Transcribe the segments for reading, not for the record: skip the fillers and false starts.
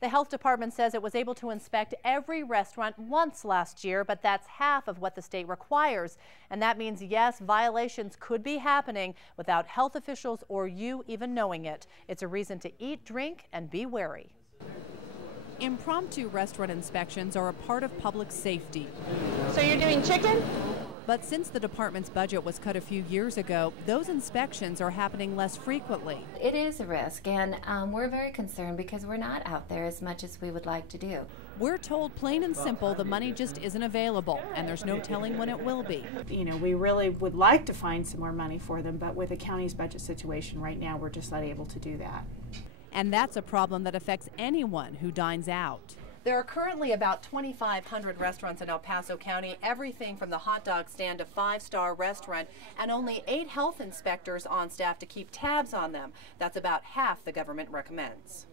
The health department says it was able to inspect every restaurant once last year, but that's half of what the state requires. And that means, yes, violations could be happening without health officials or you even knowing it. It's a reason to eat, drink, and be wary. Impromptu restaurant inspections are a part of public safety. So you're doing chicken? But since the department's budget was cut a few years ago, those inspections are happening less frequently. It is a risk, and we're very concerned because we're not out there as much as we would like to do. We're told plain and simple the money just isn't available, and there's no telling when it will be. You know, we really would like to find some more money for them, but with the county's budget situation right now, we're just not able to do that. And that's a problem that affects anyone who dines out. There are currently about 2,500 restaurants in El Paso County, everything from the hot dog stand to five-star restaurant, and only 8 health inspectors on staff to keep tabs on them. That's about half the government recommends.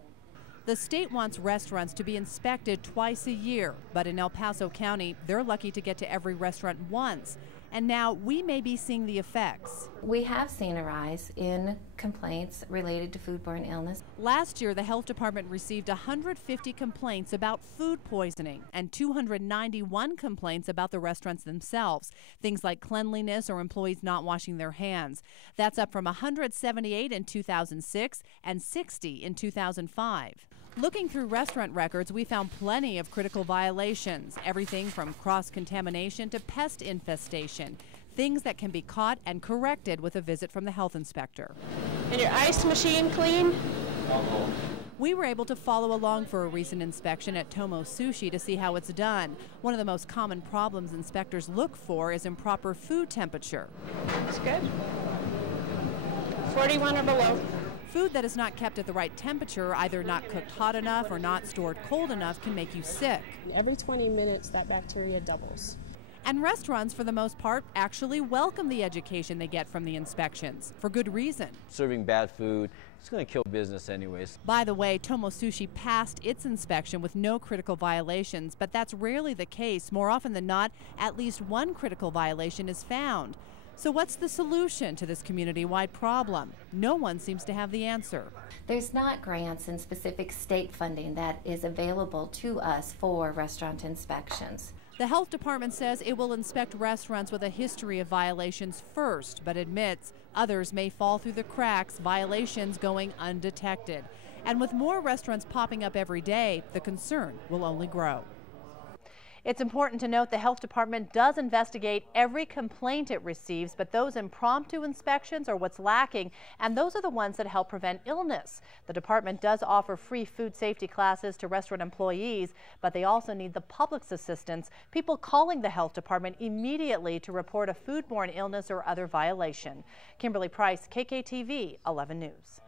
The state wants restaurants to be inspected twice a year, but in El Paso County, they're lucky to get to every restaurant once. And now we may be seeing the effects. We have seen a rise in complaints related to foodborne illness. Last year, the health department received 150 complaints about food poisoning and 291 complaints about the restaurants themselves, things like cleanliness or employees not washing their hands. That's up from 178 in 2006 and 60 in 2005. Looking through restaurant records, we found plenty of critical violations, everything from cross-contamination to pest infestation, things that can be caught and corrected with a visit from the health inspector. And your ice machine clean? We were able to follow along for a recent inspection at Tomo Sushi to see how it's done. One of the most common problems inspectors look for is improper food temperature. That's good. 41 or below. Food that is not kept at the right temperature, either not cooked hot enough or not stored cold enough, can make you sick. Every 20 minutes, that bacteria doubles. And restaurants, for the most part, actually welcome the education they get from the inspections, for good reason. Serving bad food, it's going to kill business anyways. By the way, Tomo Sushi passed its inspection with no critical violations, but that's rarely the case. More often than not, at least one critical violation is found. So what's the solution to this community-wide problem? No one seems to have the answer. There's not grants and specific state funding that is available to us for restaurant inspections. The health department says it will inspect restaurants with a history of violations first, but admits others may fall through the cracks, violations going undetected. And with more restaurants popping up every day, the concern will only grow. It's important to note the health department does investigate every complaint it receives, but those impromptu inspections are what's lacking, and those are the ones that help prevent illness. The department does offer free food safety classes to restaurant employees, but they also need the public's assistance, people calling the health department immediately to report a foodborne illness or other violation. Kimberly Price, KKTV 11 News.